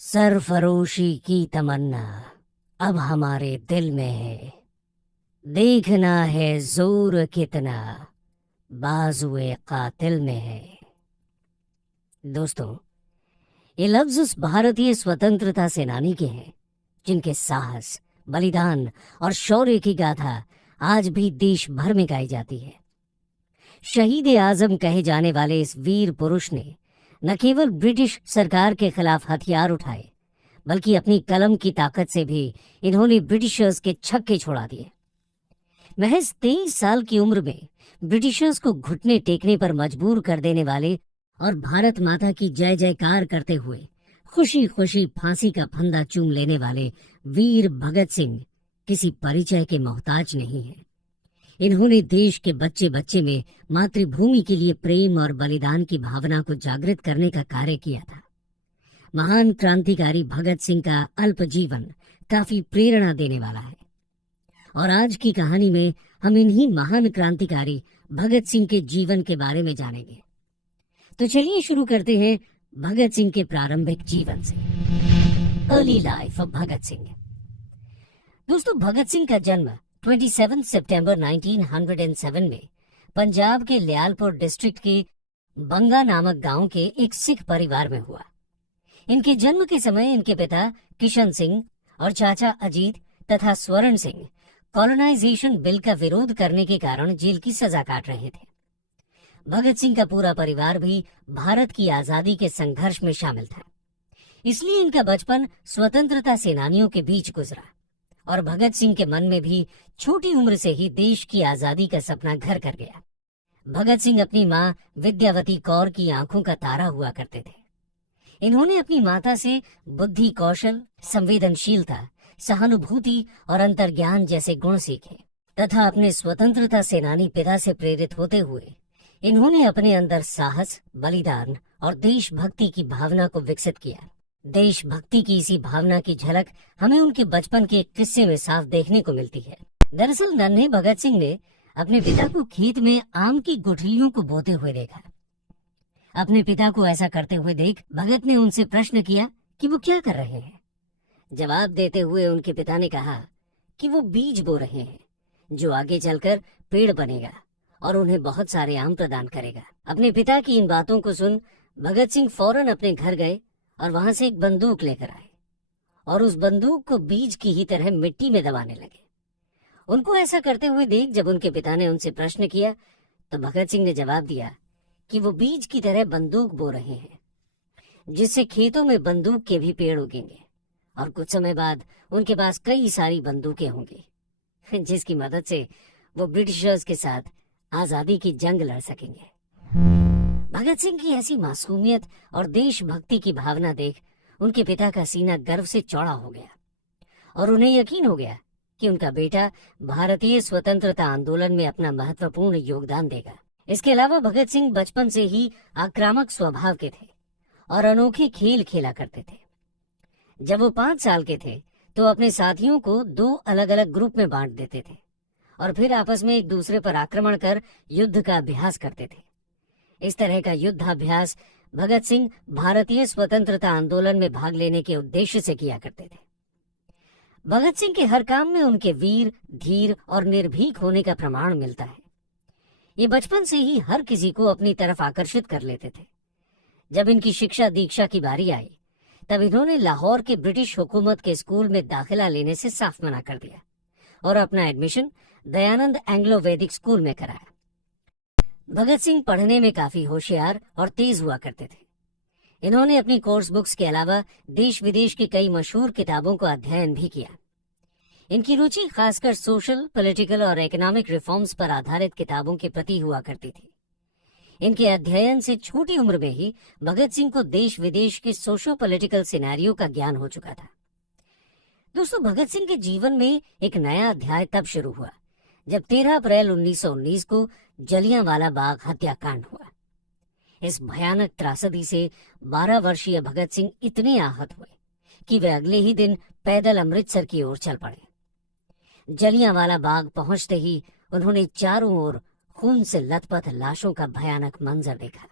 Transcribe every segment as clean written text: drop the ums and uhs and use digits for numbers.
सरफरोशी की तमन्ना अब हमारे दिल में है। देखना है जोर कितना बाजुए कातिल में है। दोस्तों, ये लफ्ज उस भारतीय स्वतंत्रता सेनानी के हैं जिनके साहस, बलिदान और शौर्य की गाथा आज भी देश भर में गाई जाती है। शहीद आजम कहे जाने वाले इस वीर पुरुष ने न केवल ब्रिटिश सरकार के खिलाफ हथियार उठाए, बल्कि अपनी कलम की ताकत से भी इन्होंने ब्रिटिशर्स के छक्के छोड़ा दिए। महज 23 साल की उम्र में ब्रिटिशर्स को घुटने टेकने पर मजबूर कर देने वाले और भारत माता की जय जयकार करते हुए खुशी खुशी फांसी का फंदा चूम लेने वाले वीर भगत सिंह किसी परिचय के मोहताज नहीं है। इन्होंने देश के बच्चे बच्चे में मातृभूमि के लिए प्रेम और बलिदान की भावना को जागृत करने का कार्य किया था। महान क्रांतिकारी भगत सिंह का अल्प जीवन काफी प्रेरणा देने वाला है और आज की कहानी में हम इन्हीं महान क्रांतिकारी भगत सिंह के जीवन के बारे में जानेंगे। तो चलिए शुरू करते हैं भगत सिंह के प्रारंभिक जीवन से। Early life of Bhagat Singh. दोस्तों, भगत सिंह का जन्म 27 सितंबर 1907 में पंजाब के लियालपुर डिस्ट्रिक्ट के बंगा नामक गांव के एक सिख परिवार में हुआ। इनके जन्म के समय इनके पिता किशन सिंह और चाचा अजीत तथा स्वर्ण सिंह कॉलोनाइजेशन बिल का विरोध करने के कारण जेल की सजा काट रहे थे। भगत सिंह का पूरा परिवार भी भारत की आजादी के संघर्ष में शामिल था, इसलिए इनका बचपन स्वतंत्रता सेनानियों के बीच गुजरा और भगत सिंह के मन में भी छोटी उम्र से ही देश की आजादी का सपना घर कर गया। भगत सिंह अपनी मां विद्यावती कौर की आंखों का तारा हुआ करते थे। इन्होंने अपनी माता से बुद्धि, कौशल, संवेदनशीलता, सहानुभूति और अंतर्ज्ञान जैसे गुण सीखे तथा अपने स्वतंत्रता सेनानी पिता से प्रेरित होते हुए इन्होंने अपने अंदर साहस, बलिदान और देशभक्ति की भावना को विकसित किया। देशभक्ति की इसी भावना की झलक हमें उनके बचपन के एक किस्से में साफ देखने को मिलती है। दरअसल नन्हे भगत सिंह ने अपने पिता को खेत में आम की गुठलियों को बोते हुए देखा। अपने पिता को ऐसा करते हुए देख भगत ने उनसे प्रश्न किया कि वो क्या कर रहे हैं। जवाब देते हुए उनके पिता ने कहा कि वो बीज बो रहे हैं जो आगे चलकर पेड़ बनेगा और उन्हें बहुत सारे आम प्रदान करेगा। अपने पिता की इन बातों को सुन भगत सिंह फौरन अपने घर गए और वहां से एक बंदूक लेकर आए और उस बंदूक को बीज की ही तरह मिट्टी में दबाने लगे। उनको ऐसा करते हुए देख जब उनके पिता ने उनसे प्रश्न किया तो भगत सिंह ने जवाब दिया कि वो बीज की तरह बंदूक बो रहे हैं जिससे खेतों में बंदूक के भी पेड़ उगेंगे और कुछ समय बाद उनके पास कई सारी बंदूकें होंगी जिसकी मदद से वो ब्रिटिशर्स के साथ आजादी की जंग लड़ सकेंगे। भगत सिंह की ऐसी मासूमियत और देशभक्ति की भावना देख उनके पिता का सीना गर्व से चौड़ा हो गया और उन्हें यकीन हो गया कि उनका बेटा भारतीय स्वतंत्रता आंदोलन में अपना महत्वपूर्ण योगदान देगा। इसके अलावा भगत सिंह बचपन से ही आक्रामक स्वभाव के थे और अनोखे खेल खेला करते थे। जब वो 5 साल के थे तो अपने साथियों को 2 अलग अलग ग्रुप में बांट देते थे और फिर आपस में एक दूसरे पर आक्रमण कर युद्ध का अभ्यास करते थे। इस तरह का युद्धाभ्यास भगत सिंह भारतीय स्वतंत्रता आंदोलन में भाग लेने के उद्देश्य से किया करते थे। भगत सिंह के हर काम में उनके वीर, धीर और निर्भीक होने का प्रमाण मिलता है। ये बचपन से ही हर किसी को अपनी तरफ आकर्षित कर लेते थे। जब इनकी शिक्षा दीक्षा की बारी आई तब इन्होंने लाहौर के ब्रिटिश हुकूमत के स्कूल में दाखिला लेने से साफ मना कर दिया और अपना एडमिशन दयानंद एंग्लो वैदिक स्कूल में कराया। भगत सिंह पढ़ने में काफी होशियार और तेज हुआ करते थे। इन्होंने अपनी कोर्स बुक्स के अलावा देश विदेश की कई मशहूर किताबों का अध्ययन भी किया। इनकी रुचि खासकर सोशल, पॉलिटिकल और इकोनॉमिक रिफॉर्म्स पर आधारित किताबों के प्रति हुआ करती थी। इनके अध्ययन से छोटी उम्र में ही भगत सिंह को देश विदेश के सोशो पॉलिटिकल सिनेरियो का ज्ञान हो चुका था। दोस्तों, भगत सिंह के जीवन में एक नया अध्याय तब शुरू हुआ जब 13 अप्रैल 1919 को जलियांवाला बाग हत्याकांड हुआ। इस भयानक त्रासदी से 12 वर्षीय भगत सिंह इतने आहत हुए कि वे अगले ही दिन पैदल अमृतसर की ओर चल पड़े। जलियांवाला बाग पहुंचते ही उन्होंने चारों ओर खून से लथपथ लाशों का भयानक मंजर देखा।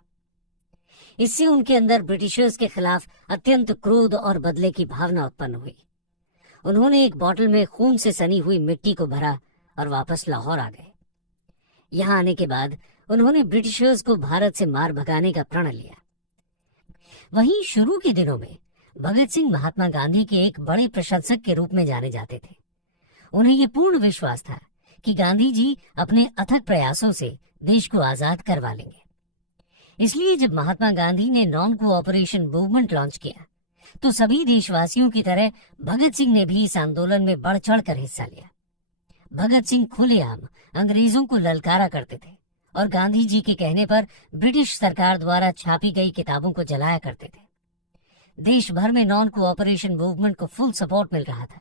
इससे उनके अंदर ब्रिटिशर्स के खिलाफ अत्यंत क्रोध और बदले की भावना उत्पन्न हुई। उन्होंने एक बोतल में खून से सनी हुई मिट्टी को भरा और वापस लाहौर आ गए। यहाँ आने के बाद उन्होंने ब्रिटिशर्स को भारत से मार भगाने का प्रण लिया। वहीं शुरू के दिनों में भगत सिंह महात्मा गांधी के एक बड़े प्रशंसक के रूप में जाने जाते थे। उन्हें ये पूर्ण विश्वास था कि गांधी जी अपने अथक प्रयासों से देश को आजाद करवा लेंगे। इसलिए जब महात्मा गांधी ने नॉन कोऑपरेशन मूवमेंट लॉन्च किया तो सभी देशवासियों की तरह भगत सिंह ने भी इस आंदोलन में बढ़ चढ़कर हिस्सा लिया। भगत सिंह खुलेआम अंग्रेजों को ललकारा करते थे और गांधी जी के कहने पर ब्रिटिश सरकार द्वारा छापी गई किताबों को जलाया करते थे। देश भर में नॉन कोऑपरेशन मूवमेंट को फुल सपोर्ट मिल रहा था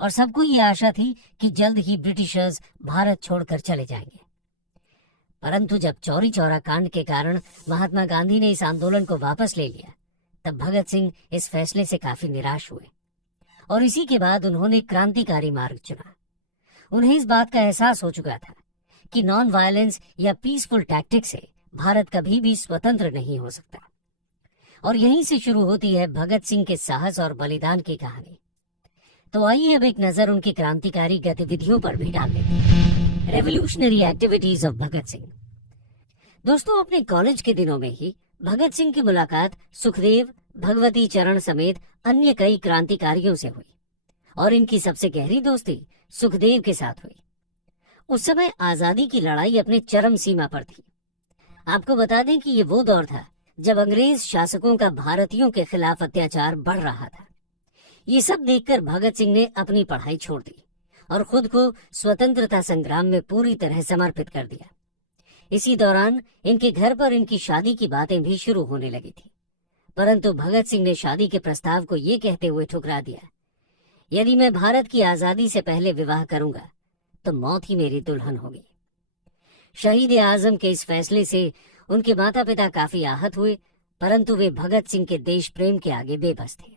और सबको ये आशा थी कि जल्द ही ब्रिटिशर्स भारत छोड़कर चले जाएंगे। परंतु जब चौरी चौरा कांड के कारण महात्मा गांधी ने इस आंदोलन को वापस ले लिया, तब भगत सिंह इस फैसले से काफी निराश हुए और इसी के बाद उन्होंने क्रांतिकारी मार्ग चुना। उन्हें इस बात का एहसास हो चुका था कि नॉन वायलेंस या पीसफुल टैक्टिक से भारत कभी भी स्वतंत्र नहीं हो सकता। और यहीं से शुरू होती है भगत सिंह के साहस और बलिदान की कहानी। तो आइए अब एक नजर उनकी क्रांतिकारी गतिविधियों पर भी डाल लेते हैं। Revolutionary activities of Bhagat Singh. दोस्तों, अपने कॉलेज के दिनों में ही भगत सिंह की मुलाकात सुखदेव, भगवती चरण समेत अन्य कई क्रांतिकारियों से हुई और इनकी सबसे गहरी दोस्ती सुखदेव के साथ हुई। उस समय आजादी की लड़ाई अपने चरम सीमा पर थी। आपको बता दें कि ये वो दौर था जब अंग्रेज शासकों का भारतीयों के खिलाफ अत्याचार बढ़ रहा था। ये सब देखकर भगत सिंह ने अपनी पढ़ाई छोड़ दी और खुद को स्वतंत्रता संग्राम में पूरी तरह समर्पित कर दिया। इसी दौरान इनके घर पर इनकी शादी की बातें भी शुरू होने लगी थी, परंतु भगत सिंह ने शादी के प्रस्ताव को ये कहते हुए ठुकरा दिया, यदि मैं भारत की आजादी से पहले विवाह करूंगा तो मौत ही मेरी दुल्हन होगी। शहीद आजम के इस फैसले से उनके माता पिता काफी आहत हुए, परंतु वे भगत सिंह के देश प्रेम के आगे बेबस थे।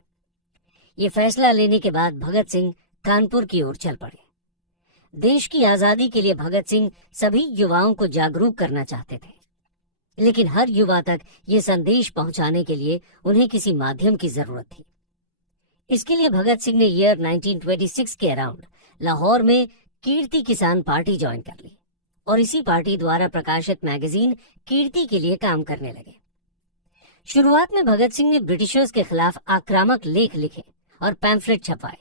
ये फैसला लेने के बाद भगत सिंह कानपुर की ओर चल पड़े। देश की आजादी के लिए भगत सिंह सभी युवाओं को जागरूक करना चाहते थे, लेकिन हर युवा तक ये संदेश पहुंचाने के लिए उन्हें किसी माध्यम की जरूरत थी। इसके लिए भगत सिंह ने ईयर 1926 के अराउंड लाहौर में कीर्ति किसान पार्टी ज्वाइन कर ली और इसी पार्टी द्वारा प्रकाशित मैगजीन कीर्ति के लिए काम करने लगे। शुरुआत में भगत सिंह ने ब्रिटिशर्स के खिलाफ आक्रामक लेख लिखे और पैम्फलेट छपवाए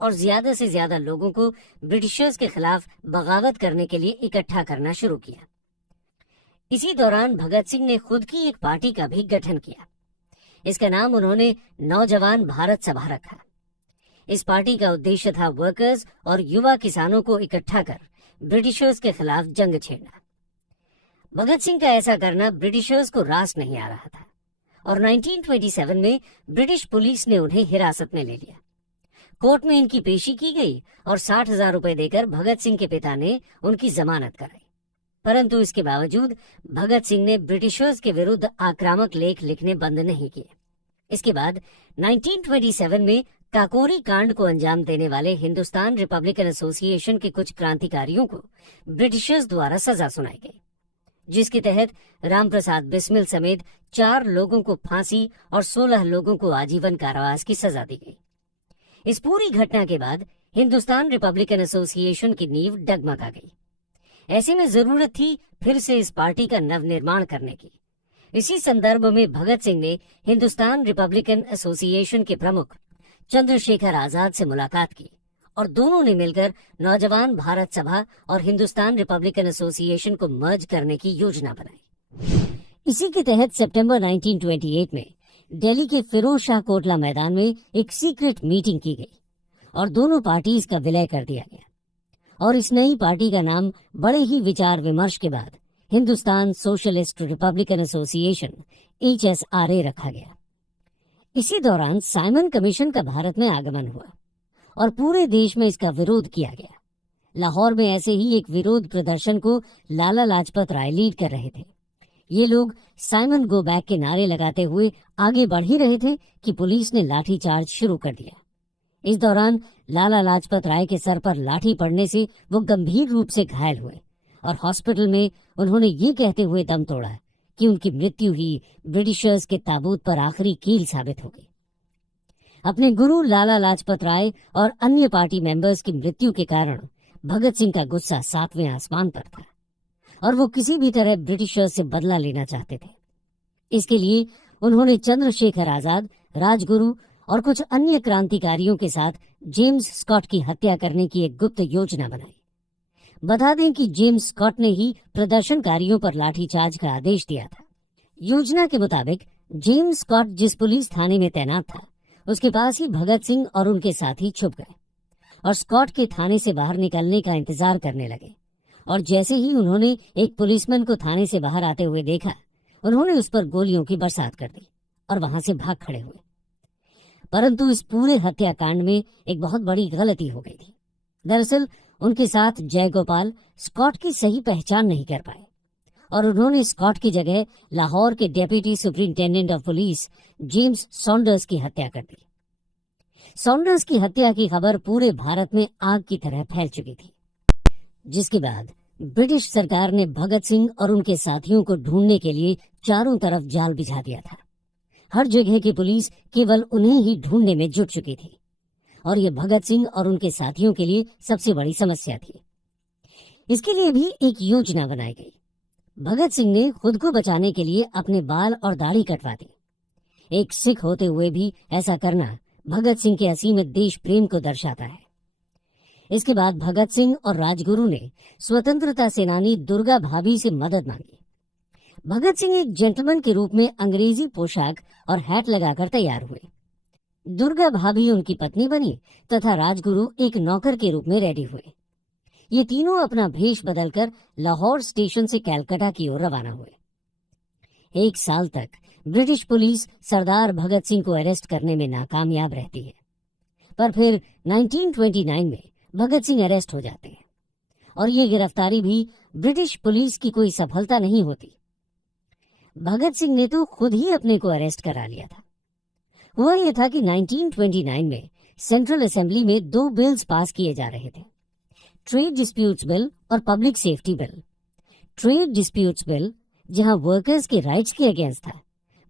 और ज्यादा से ज्यादा लोगों को ब्रिटिशर्स के खिलाफ बगावत करने के लिए इकट्ठा करना शुरू किया। इसी दौरान भगत सिंह ने खुद की एक पार्टी का भी गठन किया। इसका नाम उन्होंने नौजवान भारत सभा रखा। इस पार्टी का उद्देश्य था वर्कर्स और युवा किसानों को इकट्ठा कर ब्रिटिशर्स के खिलाफ जंग छेड़ना। भगत सिंह का ऐसा करना ब्रिटिशर्स को रास नहीं आ रहा था और 1927 में ब्रिटिश पुलिस ने उन्हें हिरासत में ले लिया। कोर्ट में इनकी पेशी की गई और 60,000 रुपए देकर भगत सिंह के पिता ने उनकी जमानत कराई, परंतु इसके बावजूद भगत सिंह ने ब्रिटिशर्स के विरुद्ध आक्रामक लेख लिखने बंद नहीं किए। इसके बाद 1927 में काकोरी कांड को अंजाम देने वाले हिंदुस्तान रिपब्लिकन एसोसिएशन के कुछ क्रांतिकारियों को ब्रिटिशर्स द्वारा सजा सुनाई गई, जिसके तहत रामप्रसाद बिस्मिल समेत 4 लोगों को फांसी और 16 लोगों को आजीवन कारावास की सजा दी गई। इस पूरी घटना के बाद हिंदुस्तान रिपब्लिकन एसोसिएशन की नींव डगमगा गई। ऐसे में जरूरत थी फिर से इस पार्टी का नवनिर्माण करने की। इसी संदर्भ में भगत सिंह ने हिंदुस्तान रिपब्लिकन एसोसिएशन के प्रमुख चंद्रशेखर आजाद से मुलाकात की और दोनों ने मिलकर नौजवान भारत सभा और हिंदुस्तान रिपब्लिकन एसोसिएशन को मर्ज करने की योजना बनाई। इसी के तहत सितंबर 1928 में दिल्ली के फिरोज शाह कोटला मैदान में एक सीक्रेट मीटिंग की गई और दोनों पार्टीज का विलय कर दिया गया और इस नई पार्टी का नाम बड़े ही विचार विमर्श के बाद Hindustan socialist Republican association HSRA रखा गया। इसी दौरान साइमन कमीशन का भारत में आगमन हुआ और पूरे देश में इसका विरोध किया गया। लाहौर में ऐसे ही एक विरोध प्रदर्शन को लाला लाजपत राय लीड कर रहे थे। ये लोग साइमन गो बैक के नारे लगाते हुए आगे बढ़ ही रहे थे कि पुलिस ने लाठीचार्ज शुरू कर दिया। इस दौरान लाला लाजपत राय के सर पर लाठी पड़ने से वो गंभीर रूप से घायल हुए और हॉस्पिटल में उन्होंने ये कहते हुए दम तोड़ा कि उनकी मृत्यु ही ब्रिटिशर्स के ताबूत पर आखिरी कील साबित होगी। अपने गुरु लाला लाजपत राय और अन्य पार्टी मेंबर्स की मृत्यु के कारण भगत सिंह का गुस्सा 7वें आसमान पर था और वो किसी भी तरह ब्रिटिशर्स से बदला लेना चाहते थे। इसके लिए उन्होंने चंद्रशेखर आजाद, राजगुरु और कुछ अन्य क्रांतिकारियों के साथ जेम्स स्कॉट की हत्या करने की एक गुप्त योजना बनाई। बता दें कि जेम्स स्कॉट ने ही प्रदर्शनकारियों पर लाठीचार्ज का आदेश दिया था। योजना के मुताबिक जेम्स स्कॉट जिस पुलिस थाने में तैनात था, उसके पास ही भगत सिंह और उनके साथी छुप गए और स्कॉट के थाने से बाहर निकलने का इंतजार करने लगे। और जैसे ही उन्होंने एक पुलिसमैन को थाने से बाहर आते हुए देखा, उन्होंने उस पर गोलियों की बरसात कर दी और वहां से भाग खड़े हुए। परंतु इस पूरे हत्याकांड में एक बहुत बड़ी गलती हो गई थी। दरअसल उनके साथ जयगोपाल स्कॉट की सही पहचान नहीं कर पाए और उन्होंने स्कॉट की जगह लाहौर के deputy superintendent of police James Saunders की हत्या कर दी। सॉन्डर्स की हत्या की खबर पूरे भारत में आग की तरह फैल चुकी थी, जिसके बाद ब्रिटिश सरकार ने भगत सिंह और उनके साथियों को ढूंढने के लिए चारों तरफ जाल बिछा दिया था। हर जगह की पुलिस केवल उन्हें ही ढूंढने में जुट चुकी थी और ये भगत सिंह और उनके साथियों के लिए सबसे बड़ी समस्या थी। इसके लिए भी एक योजना बनाई गई। भगत सिंह ने खुद को बचाने के लिए अपने बाल और दाढ़ी कटवा दी। एक सिख होते हुए भी ऐसा करना भगत सिंह के असीम देश प्रेम को दर्शाता है। इसके बाद भगत सिंह और राजगुरु ने स्वतंत्रता सेनानी दुर्गा भाभी से मदद मांगी। भगत सिंह एक जेंटलमैन के रूप में अंग्रेजी पोशाक और हैट लगाकर तैयार हुए। दुर्गा भाभी उनकी पत्नी बनी तथा राजगुरु एक नौकर के रूप में रेडी हुए। ये तीनों अपना भेष बदलकर लाहौर स्टेशन से कलकत्ता की ओर रवाना हुए। 1 साल तक ब्रिटिश पुलिस सरदार भगत सिंह को अरेस्ट करने में नाकामयाब रहती है, पर फिर 1929 में भगत सिंह अरेस्ट हो जाते हैं और ये गिरफ्तारी भी ब्रिटिश पुलिस की कोई सफलता नहीं होती। भगत सिंह ने तो खुद ही अपने को अरेस्ट करा लिया था। हुआ यह था कि 1929 में सेंट्रल असेंबली में 2 बिल्स पास किए जा रहे थे, ट्रेड डिस्प्यूट्स बिल और public safety bill. Trade disputes bill जहां वर्कर्स के राइट्स के अगेंस्ट था,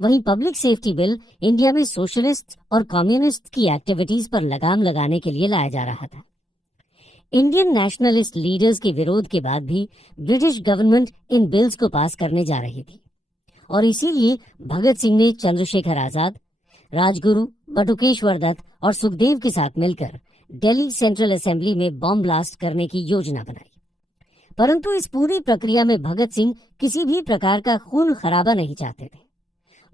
वहीं पब्लिक सेफ्टी बिल इंडिया में सोशलिस्ट और कम्युनिस्ट की एक्टिविटीज पर लगाम लगाने के लिए लाया जा रहा था। इंडियन नेशनलिस्ट लीडर्स के विरोध के बाद भी ब्रिटिश गवर्नमेंट इन बिल्स को पास करने जा रही थी और इसीलिए भगत सिंह ने चंद्रशेखर आजाद, राजगुरु, बटुकेश्वर दत्त और सुखदेव के साथ मिलकर दिल्ली सेंट्रल असेंबली में बॉम्ब ब्लास्ट करने की योजना बनाई। परंतु इस पूरी प्रक्रिया में भगत सिंह किसी भी प्रकार का खून खराबा नहीं चाहते थे।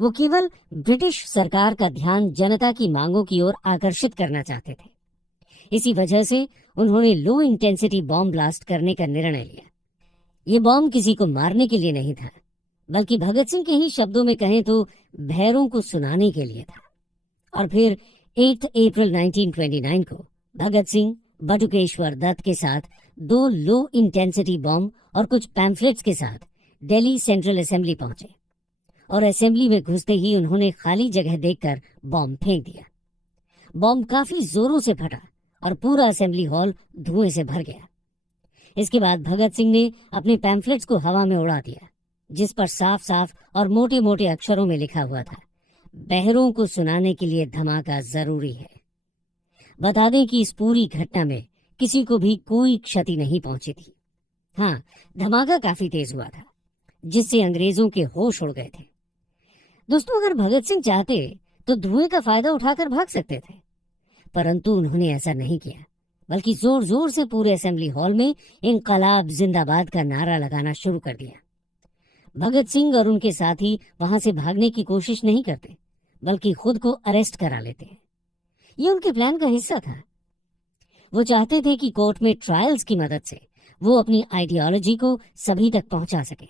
वो केवल ब्रिटिश सरकार का ध्यान जनता की मांगों की ओर आकर्षित करना चाहते थे। इसी वजह से उन्होंने लो इंटेंसिटी बॉम्ब ब्लास्ट करने का निर्णय लिया। ये बॉम्ब किसी को मारने के लिए नहीं था, बल्कि भगत सिंह के ही शब्दों में कहें तो भैरों को सुनाने के लिए था। और फिर 8 अप्रैल 1929 को भगत सिंह बटुकेश्वर दत्त के साथ 2 लो इंटेंसिटी बॉम्ब और कुछ पैम्फलेट्स के साथ दिल्ली सेंट्रल असेंबली पहुंचे और असेंबली में घुसते ही उन्होंने खाली जगह देखकर बॉम्ब फेंक दिया। बॉम्ब काफी जोरों से फटा और पूरा असेंबली हॉल धुएं से भर गया। इसके बाद भगत सिंह ने अपने पैम्फलेट्स को हवा में उड़ा दिया, जिस पर साफ साफ और मोटे मोटे अक्षरों में लिखा हुआ था, बहरों को सुनाने के लिए धमाका जरूरी है। बता दें कि इस पूरी घटना में किसी को भी कोई क्षति नहीं पहुंची थी। हाँ, धमाका काफी तेज हुआ था, जिससे अंग्रेजों के होश उड़ गए थे। दोस्तों, अगर भगत सिंह चाहते तो धुएं का फायदा उठाकर भाग सकते थे, परंतु उन्होंने ऐसा नहीं किया, बल्कि जोर जोर से पूरे असेंबली हॉल में इंकलाब जिंदाबाद का नारा लगाना शुरू कर दिया। भगत सिंह और उनके साथी वहां से भागने की कोशिश नहीं करते, बल्कि खुद को अरेस्ट करा लेते हैं। ये उनके प्लान का हिस्सा था। वो चाहते थे कि कोर्ट में ट्रायल्स की मदद से वो अपनी आइडियोलॉजी को सभी तक पहुंचा सके।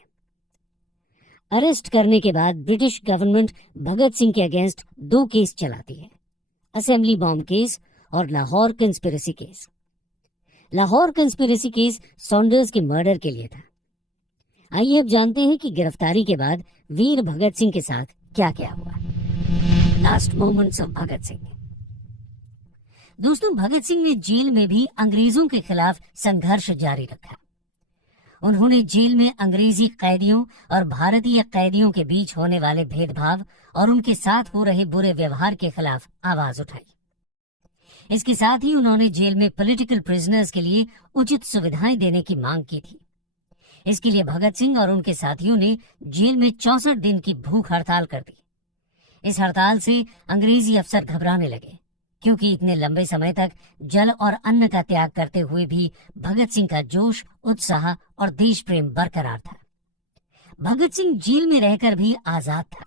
अरेस्ट करने के बाद ब्रिटिश गवर्नमेंट भगत सिंह के अगेंस्ट 2 केस चलाती है, असेंबली बॉम्ब केस और Lahore conspiracy case. Lahore conspiracy case Saunders के मर्डर के लिए था। आइए अब जानते हैं कि गिरफ्तारी के बाद वीर भगत सिंह के साथ क्या क्या हुआ। Last moments of Bhagat Singh. दोस्तों, भगत सिंह ने जेल में भी अंग्रेजों के खिलाफ संघर्ष जारी रखा। उन्होंने जेल में अंग्रेजी कैदियों और भारतीय कैदियों के बीच होने वाले भेदभाव और उनके साथ हो रहे बुरे व्यवहार के खिलाफ आवाज उठाई। इसके साथ ही उन्होंने जेल में पॉलिटिकल प्रिजनर्स के लिए उचित सुविधाएं देने की मांग की थी। इसके लिए भगत सिंह और उनके साथियों ने जेल में 64 दिन की भूख हड़ताल कर दी। इस हड़ताल से अंग्रेजी अफसर घबराने लगे, क्योंकि इतने लंबे समय तक जल और अन्न का त्याग करते हुए भी भगत सिंह का जोश, उत्साह और देश प्रेम बरकरार था। भगत सिंह जेल में रहकर भी आजाद था।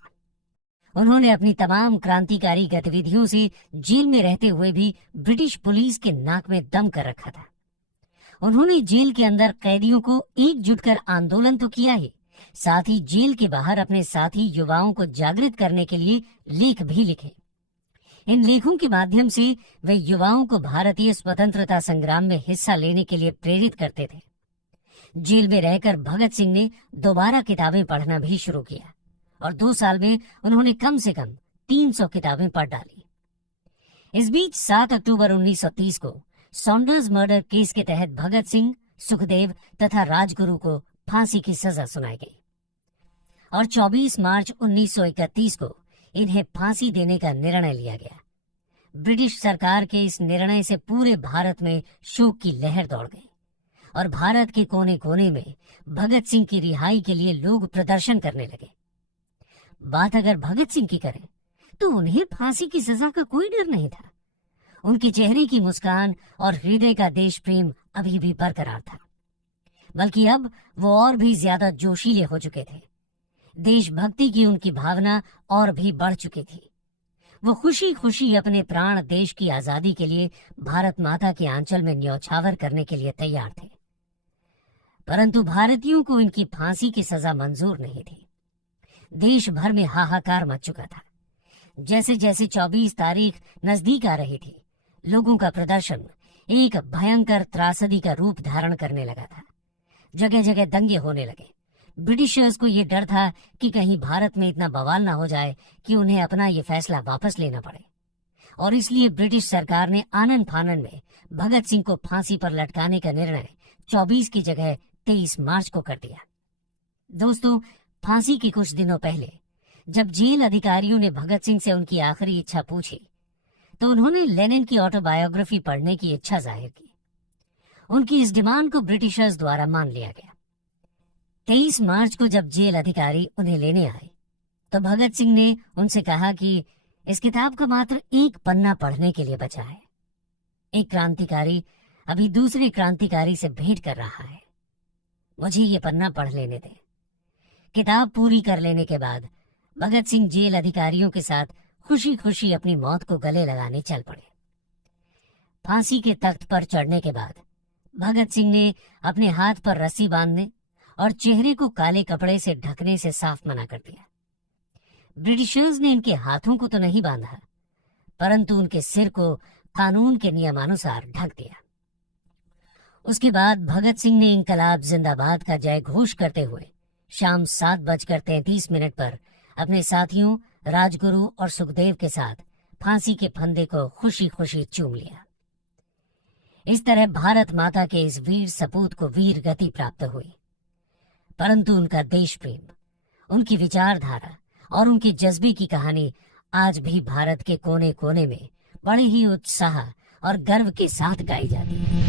उन्होंने अपनी तमाम क्रांतिकारी गतिविधियों से जेल में रहते हुए भी ब्रिटिश पुलिस के नाक में दम कर रखा था। उन्होंने जेल के अंदर कैदियों को एकजुट कर आंदोलन तो किया ही, साथ ही जेल के बाहर अपने साथी युवाओं को जागृत करने के लिए लेख भी लिखे। इन लेखों के माध्यम से वे युवाओं को भारतीय स्वतंत्रता संग्राम में हिस्सा लेने के लिए प्रेरित करते थे। जेल में रहकर भगत सिंह ने दोबारा किताबें पढ़ना भी शुरू किया और 2 साल में उन्होंने कम से कम 300 किताबें पढ़ डाली। इस बीच 7 अक्टूबर 1930 को सॉन्डर्स मर्डर केस के तहत भगत सिंह, सुखदेव तथा राजगुरु को फांसी की सजा सुनाई गई और 24 मार्च 1931 को इन्हें फांसी देने का निर्णय लिया गया। ब्रिटिश सरकार के इस निर्णय से पूरे भारत में शोक की लहर दौड़ गई और भारत के कोने कोने में भगत सिंह की रिहाई के लिए लोग प्रदर्शन करने लगे। बात अगर भगत सिंह की करें तो उन्हें फांसी की सजा का कोई डर नहीं था। उनके चेहरे की मुस्कान और हृदय का देश प्रेम अभी भी बरकरार था, बल्कि अब वो और भी ज्यादा जोशीले हो चुके थे। देशभक्ति की उनकी भावना और भी बढ़ चुकी थी। वो खुशी खुशी अपने प्राण देश की आजादी के लिए भारत माता के आंचल में न्यौछावर करने के लिए तैयार थे। परंतु भारतीयों को इनकी फांसी की सजा मंजूर नहीं थी। देश भर में हाहाकार मच चुका था। जैसे जैसे 24 तारीख नजदीक आ रही थी, लोगों का प्रदर्शन एक भयंकर त्रासदी का रूप धारण करने लगा था। जगह जगह दंगे होने लगे। ब्रिटिशर्स को ये डर था कि कहीं भारत में इतना बवाल ना हो जाए कि उन्हें अपना ये फैसला वापस लेना पड़े, और इसलिए ब्रिटिश सरकार ने आनन फानन में भगत सिंह को फांसी पर लटकाने का निर्णय 24 की जगह 23 मार्च को कर दिया। दोस्तों, फांसी के कुछ दिनों पहले जब जेल अधिकारियों ने भगत सिंह से उनकी आखिरी इच्छा पूछी तो उन्होंने लेनिन की ऑटोबायोग्राफी पढ़ने की इच्छा जाहिर की। उनकी इस डिमांड को ब्रिटिशर्स द्वारा मान लिया गया। 23 मार्च को जब जेल अधिकारी उन्हें लेने आए तो भगत सिंह ने उनसे कहा कि इस किताब का मात्र एक पन्ना पढ़ने के लिए बचा है। एक क्रांतिकारी अभी दूसरे क्रांतिकारी से भेंट कर रहा है, मुझे ये पन्ना पढ़ लेने दें। किताब पूरी कर लेने के बाद भगत सिंह जेल अधिकारियों के साथ खुशी खुशी अपनी मौत को गले लगाने चल पड़े। फांसी के तख्त पर चढ़ने के बाद भगत सिंह ने अपने हाथ पर रस्सी बांधने और चेहरे को काले कपड़े से ढकने से साफ मना कर दिया। ब्रिटिशर्स ने इनके हाथों को तो नहीं बांधा, परंतु उनके सिर को कानून के नियमानुसार ढक दिया। उसके बाद भगत सिंह ने इंकलाब जिंदाबाद का जय घोष करते हुए शाम 7:33 पर अपने साथियों राजगुरु और सुखदेव के साथ फांसी के फंदे को खुशी खुशी चूम लिया। इस तरह भारत माता के इस वीर सपूत को वीर गति प्राप्त हुई, परंतु उनका देश प्रेम, उनकी विचारधारा और उनके जज्बे की कहानी आज भी भारत के कोने कोने में बड़े ही उत्साह और गर्व के साथ गाई जाती है।